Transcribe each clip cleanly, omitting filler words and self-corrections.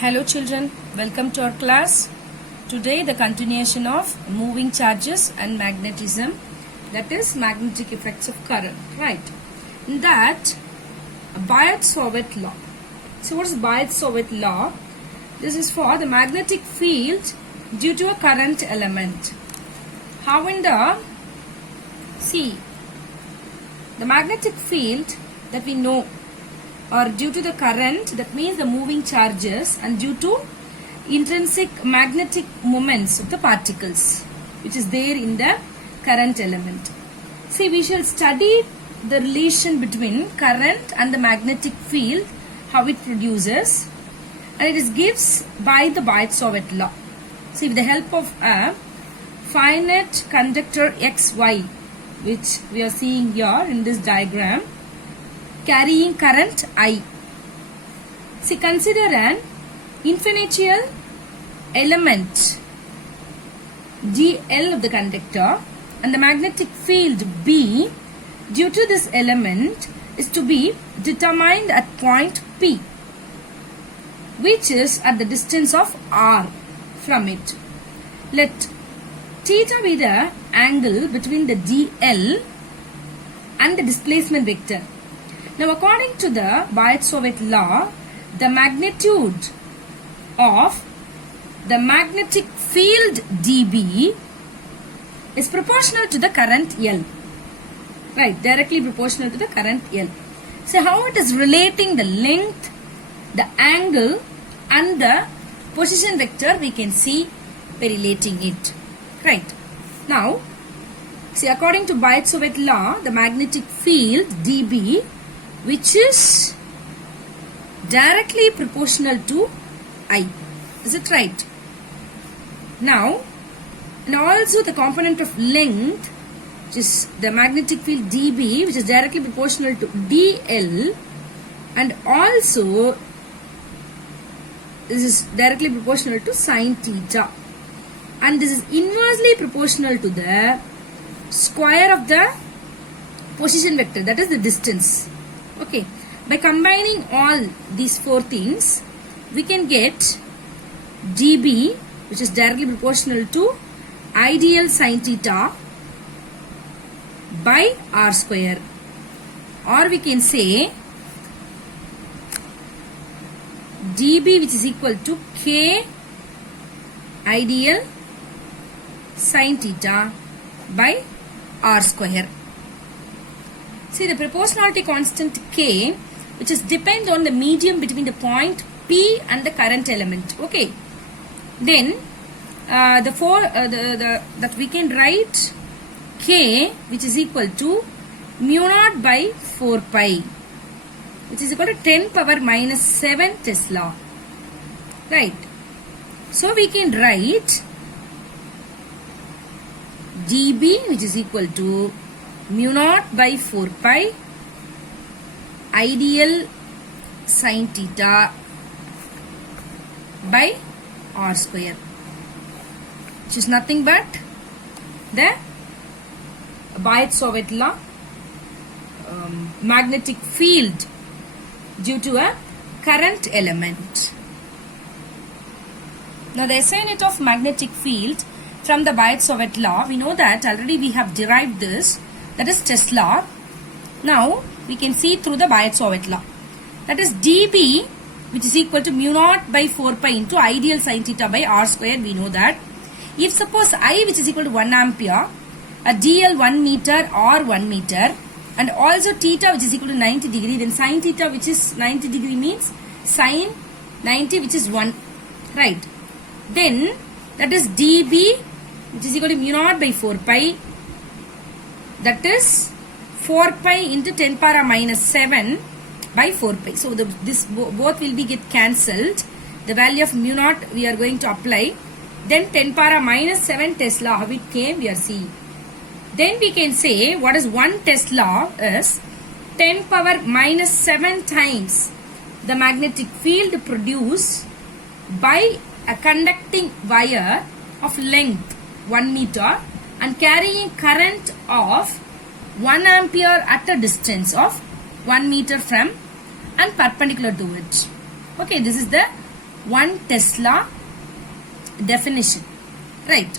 Hello children, welcome to our class. Today the continuation of moving charges and magnetism, that is magnetic effects of current, right? In that, Biot-Savart law. So what is Biot-Savart law? This is for the magnetic field due to a current element. How in the, see, the magnetic field that we know or due to the current, that means the moving charges, and due to intrinsic magnetic moments of the particles which is there in the current element. See, we shall study the relation between current and the magnetic field, how it produces, and it is gives by the Biot-Savart law. See, with the help of a finite conductor XY, which we are seeing here in this diagram, carrying current I. See, consider an infinitial element dl of the conductor, and the magnetic field B due to this element is to be determined at point P, which is at the distance of r from it. Let theta be the angle between the dl and the displacement vector. Now, according to the Biot-Savart law, the magnitude of the magnetic field dB is proportional to the current L. Right, directly proportional to the current L. So, how it is relating the length, the angle and the position vector, we can see by relating it. Right. Now, see, according to Biot-Savart law, the magnetic field dB, which is directly proportional to I. Is it right? Now, and also the component of length, which is the magnetic field dB, which is directly proportional to dl, and also this is directly proportional to sine theta, and this is inversely proportional to the square of the position vector, that is the distance. Okay, by combining all these four things, we can get dB, which is directly proportional to ideal sine theta by r square, or we can say dB, which is equal to k ideal sine theta by r square. See, the proportionality constant k, which is depend on the medium between the point P and the current element. Okay. Then that we can write k, which is equal to mu naught by 4 pi, which is equal to 10 power minus 7 Tesla. Right. So we can write dB, which is equal to mu naught by 4 pi ideal sine theta by r square, which is nothing but the Biot-Savart law, magnetic field due to a current element. Now, the SI unit of magnetic field from the Biot-Savart law, we know that already we have derived this, that is Tesla. Now, we can see through the Biot-Savart law. That is dB, which is equal to mu naught by 4 pi into ideal sine theta by r square. We know that. If suppose I, which is equal to 1 ampere, a dl 1 meter or 1 meter, and also theta, which is equal to 90 degree, then sine theta, which is 90 degree, means sine 90, which is 1. Right. Then, that is dB, which is equal to mu naught by 4 pi, that is 4 pi into 10 power minus 7 by 4 pi. So, this both will be get cancelled. The value of mu naught we are going to apply. Then 10 power minus 7 Tesla, how it came, we are seeing. Then we can say what is 1 Tesla is 10 power minus 7 times the magnetic field produced by a conducting wire of length 1 meter and carrying current of 1 ampere at a distance of 1 meter from and perpendicular to it. Okay, this is the 1 Tesla definition, right?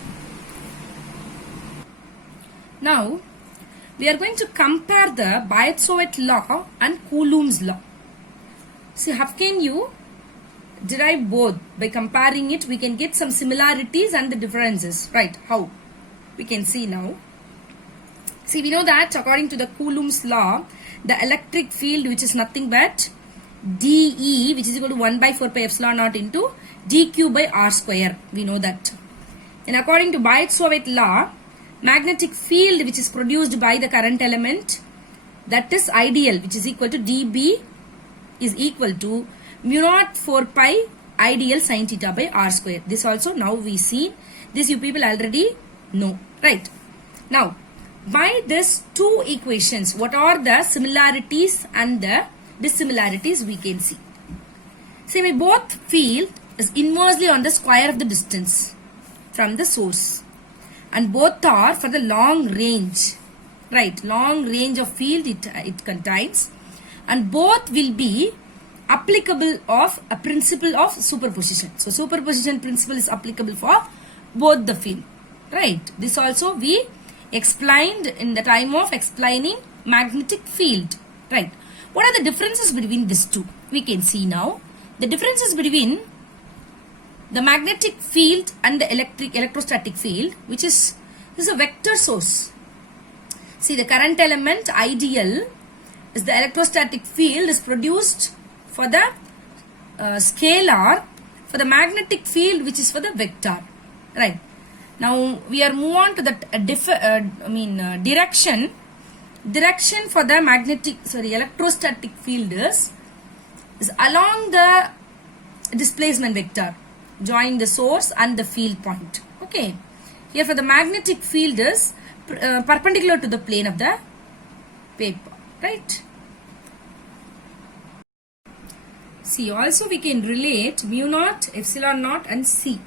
Now, we are going to compare the Biot-Savart law and Coulomb's law. See, how can you derive both? By comparing it, we can get some similarities and the differences, right? How? We can see now. See, we know that according to the Coulomb's law, the electric field, which is nothing but dE, which is equal to 1 by 4 pi epsilon naught into dq by r square. We know that. And according to Biot-Savart law, magnetic field which is produced by the current element, that is ideal, which is equal to dB is equal to mu naught 4 pi ideal sin theta by r square. This also now we see. This you people already know, right? Now, by these two equations, what are the similarities and the dissimilarities we can see? See, we both field is inversely on the square of the distance from the source, and both are for the long range, right? Long range of field it contains, and both will be applicable of a principle of superposition. So superposition principle is applicable for both the field, right? This also we explained in the time of explaining magnetic field, right? What are the differences between these two? We can see now. The differences between the magnetic field and the electrostatic field, which is a vector source. See, the current element ideal is the electrostatic field is produced for the scalar, for the magnetic field which is for the vector, right? Now we are move on to the direction. Direction for the electrostatic field is along the displacement vector, join the source and the field point. Okay. Here for the magnetic field is perpendicular to the plane of the paper, right? See, also we can relate mu naught, epsilon naught and C.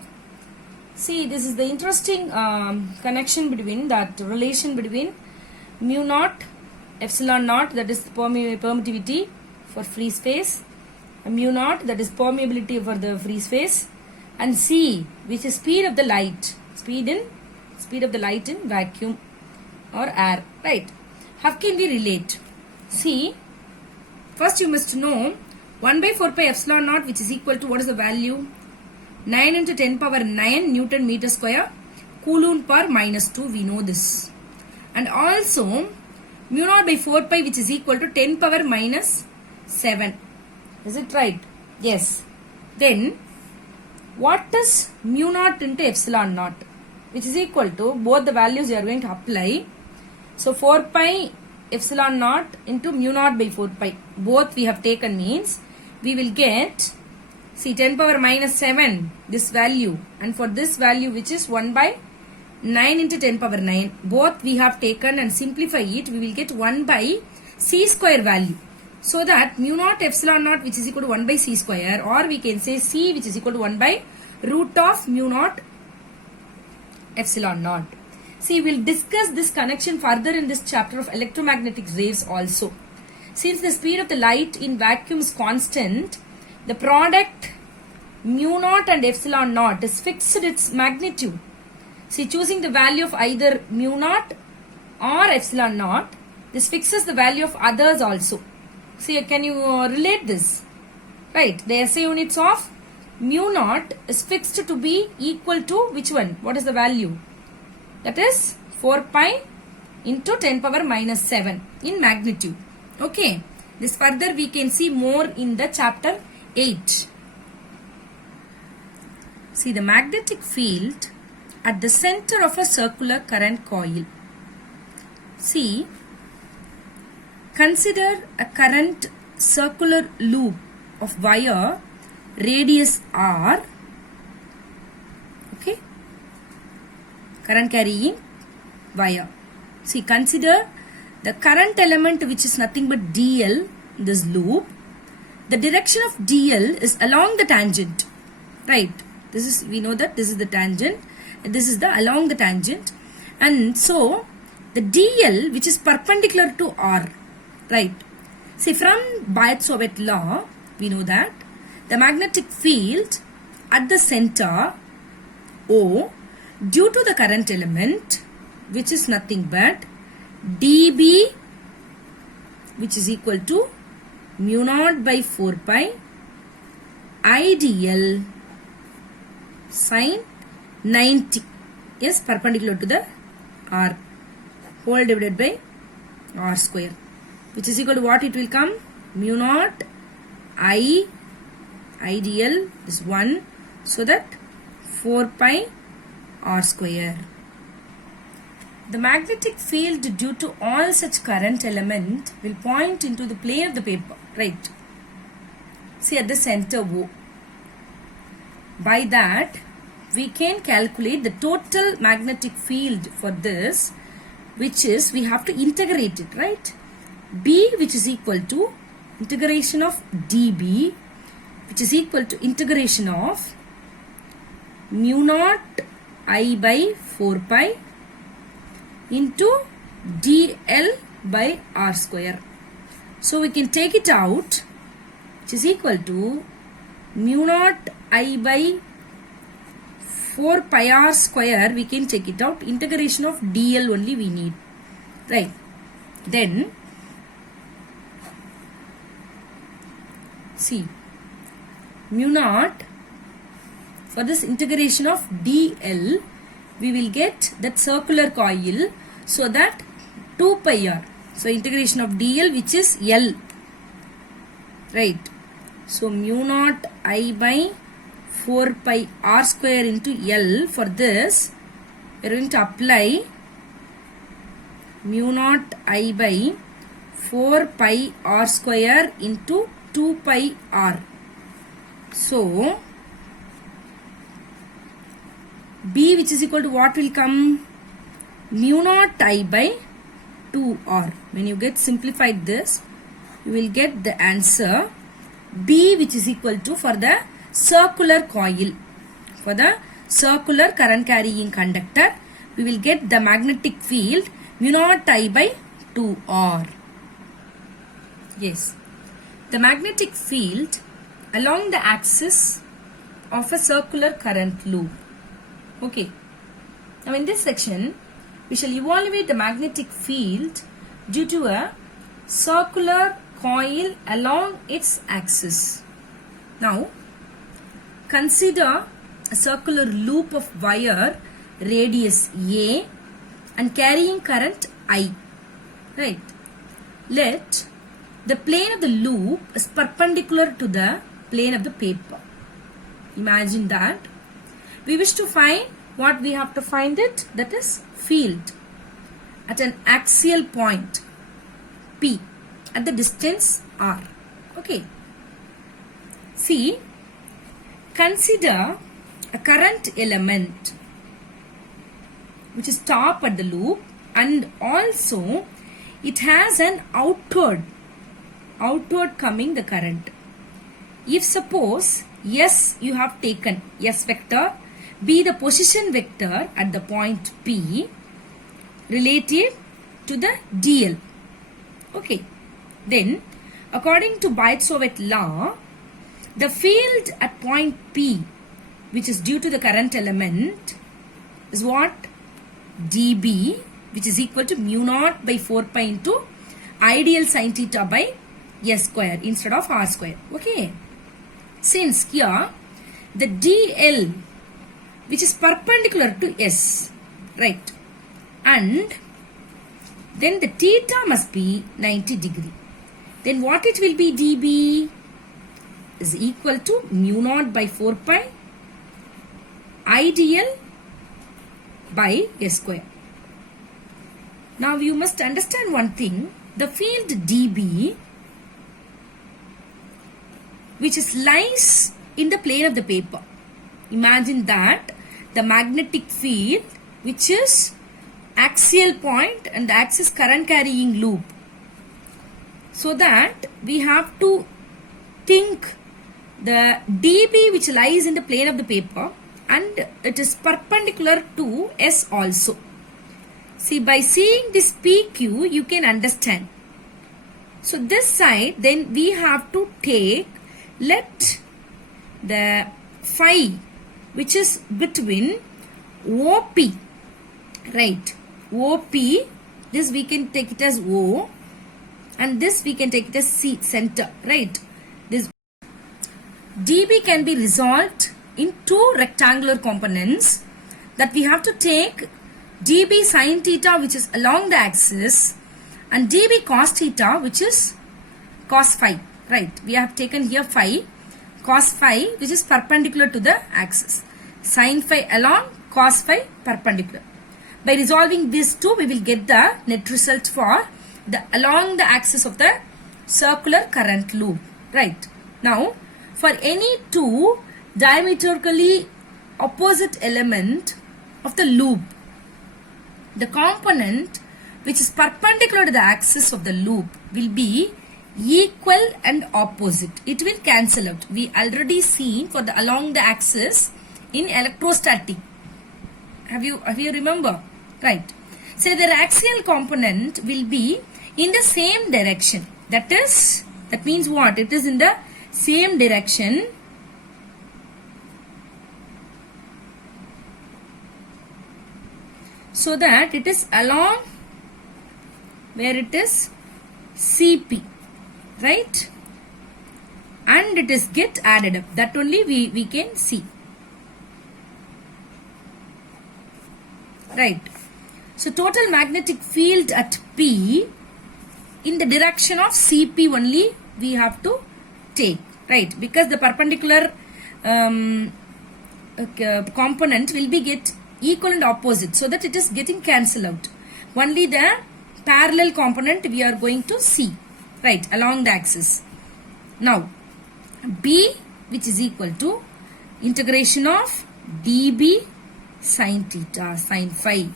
See, this is the interesting connection between that relation between mu naught, epsilon naught, that is permittivity for free space, and mu naught, that is permeability for the free space, and C, which is speed of the light, speed of the light in vacuum or air, right? How can we relate? See, first you must know 1 by 4 pi epsilon naught, which is equal to, what is the value? 9 into 10 power 9 Newton meter square, Coulomb per minus 2, we know this. And also mu naught by 4 pi, which is equal to 10 power minus 7. Is it right? Yes. Then what is mu naught into epsilon naught, which is equal to, both the values you are going to apply. So 4 pi epsilon naught into mu naught by 4 pi, both we have taken, means we will get, see, 10 power minus 7, this value, and for this value which is 1 by 9 into 10 power 9, both we have taken and simplify it, we will get 1 by c square value. So that mu naught epsilon naught, which is equal to 1 by c square, or we can say c, which is equal to 1 by root of mu naught epsilon naught. See, we will discuss this connection further in this chapter of electromagnetic waves also. Since the speed of the light in vacuum is constant, the product mu naught and epsilon naught is fixed its magnitude. See, choosing the value of either mu naught or epsilon naught, this fixes the value of others also. See, can you relate this? Right, the SI units of mu naught is fixed to be equal to which one? What is the value? That is 4 pi into 10 power minus 7 in magnitude. Okay, this further we can see more in the chapter 8. See, the magnetic field at the center of a circular current coil. See, consider a current circular loop of wire radius r, okay, current carrying wire. See, consider the current element which is nothing but dl, this loop. The direction of dl is along the tangent, right? This is, we know that this is the tangent, and this is the along the tangent, and so the dl which is perpendicular to r, right? See, from Biot-Savart law, we know that the magnetic field at the center O due to the current element, which is nothing but dB, which is equal to mu naught by 4 pi IDL sine 90 is perpendicular to the R whole divided by R square, which is equal to what it will come? Mu naught I IDL is 1, so that 4 pi R square. The magnetic field due to all such current element will point into the plane of the paper, right? See at the center O. By that, we can calculate the total magnetic field for this, which is, we have to integrate it, right? B, which is equal to integration of dB, which is equal to integration of mu naught I by 4 pi into dl by r square. So we can take it out, which is equal to mu naught I by 4 pi r square. We can take it out. Integration of dl only we need, right? Then see, mu naught, for this integration of dl, we will get that circular coil, so that 2 pi r. So integration of dl, which is L, right? So mu naught I by 4 pi r square into L. For this, we are going to apply mu naught I by 4 pi r square into 2 pi r. So B, which is equal to what will come? Mu naught I by 2r. When you get simplified this, you will get the answer B, which is equal to, for the circular coil, for the circular current carrying conductor, we will get the magnetic field mu naught I by 2r. Yes, the magnetic field along the axis of a circular current loop. Okay, now in this section, we shall evaluate the magnetic field due to a circular coil along its axis. Now, consider a circular loop of wire radius A and carrying current I, right? Let the plane of the loop is perpendicular to the plane of the paper. Imagine that. We wish to find what we have to find it, that is field at an axial point P at the distance R. Okay. See, consider a current element which is top at the loop, and also it has an outward coming the current. If suppose S you have taken, S vector be the position vector at the point P relative to the dl. Okay. Then, according to Biot-Savart law, the field at point P, which is due to the current element, is what? dB, which is equal to mu naught by 4 pi into ideal sine theta by S square instead of R square. Okay. Since here, the dl, which is perpendicular to S, right? And then the theta must be 90 degree. Then what it will be? dB is equal to mu naught by 4 pi ideal by S square. Now you must understand one thing. The field dB, which is lies in the plane of the paper. Imagine that the magnetic field, which is axial point and the axis current carrying loop. So that we have to think the dB which lies in the plane of the paper, and it is perpendicular to S also. See, by seeing this PQ, you can understand. So this side, then we have to take, let the phi which is between OP, right? OP, this we can take it as O, and this we can take it as C, center, right? This DB can be resolved in two rectangular components, that we have to take dB sin theta which is along the axis and dB cos theta which is cos phi, right? We have taken here phi, cos phi which is perpendicular to the axis, sin phi along, cos phi perpendicular. By resolving these two, we will get the net result for the along the axis of the circular current loop, right? Now, for any two diametrically opposite element of the loop, the component which is perpendicular to the axis of the loop will be equal and opposite. It will cancel out. We already seen for the along the axis in electrostatic. Have you remember? Right. So the axial component will be in the same direction. That means what? It is in the same direction so that it is along where it is CP, right? And it is get added up. That only we can see, right? So total magnetic field at P in the direction of CP only we have to take, right? Because the perpendicular component will be get equal and opposite, so that it is getting cancelled out. Only the parallel component we are going to see, right, along the axis. Now, B which is equal to integration of dB sin theta, sin phi,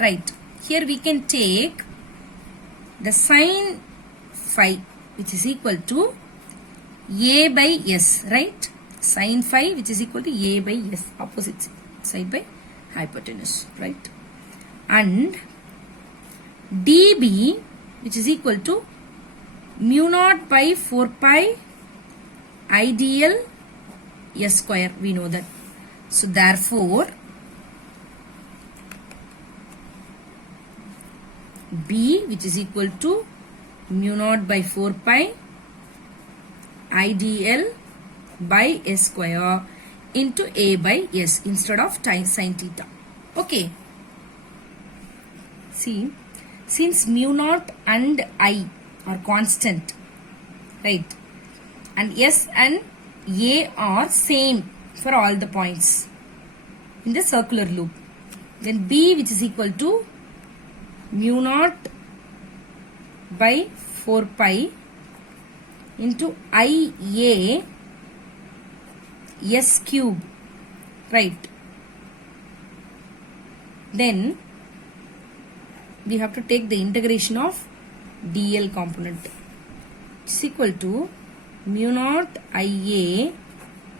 right? Here we can take the sin phi which is equal to A by S, right? Sin phi which is equal to A by S, opposite side by hypotenuse, right? And dB which is equal to mu naught by 4 pi ideal S square, we know that. So therefore B which is equal to mu naught by 4 pi ideal by S square into A by S instead of sin theta. Okay. See, since mu naught and I are constant, right? And S and A are same for all the points in the circular loop. Then B which is equal to mu naught by 4 pi into IA S cube, right? Then we have to take the integration of DL component. It's equal to mu naught IA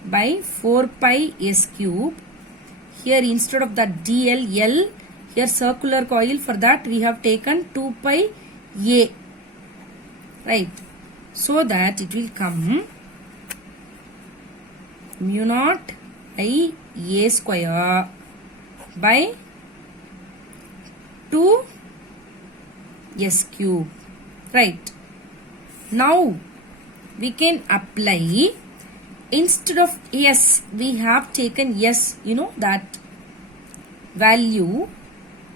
by 4 pi S cube. Here instead of that DL, L, here circular coil, for that we have taken 2 pi A, right? So that it will come mu naught I A square by 2 S cube, right? Now we can apply, instead of S we have taken S, you know that value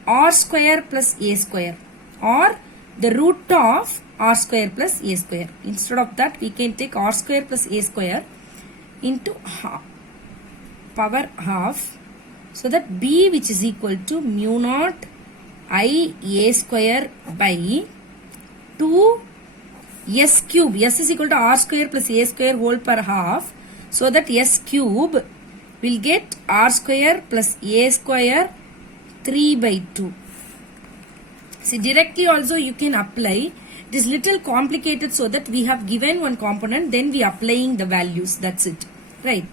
R square plus A square, or the root of R square plus A square. Instead of that we can take R square plus A square into power half, so that B which is equal to mu naught I A square by 2 S cube. S is equal to R square plus A square whole per half, so that S cube will get R square plus A square 3 by 2. See, directly also you can apply. It is little complicated, so that we have given one component, then we are applying the values, that's it, right?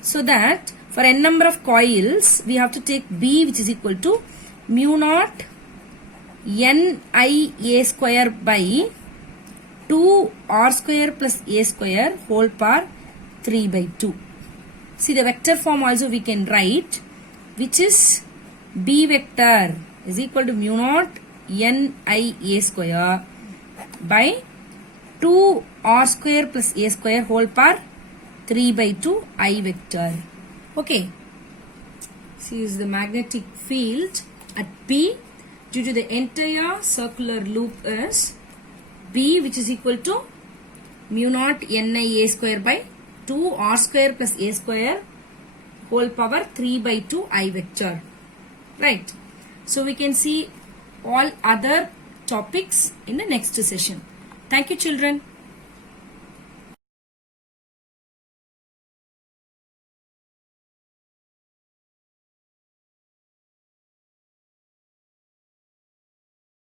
So that for n number of coils we have to take B which is equal to mu naught N I A square by 2 R square plus A square whole power 3 by 2, See, the vector form also we can write, which is B vector is equal to mu naught n I a square by 2 r square plus a square whole power 3 by 2 I vector. Okay. See, is the magnetic field at P due to the entire circular loop is B, which is equal to mu naught n I a square by 2 r square plus a square whole power 3 by 2 I vector. Right. So we can see all other topics in the next session. Thank you, children.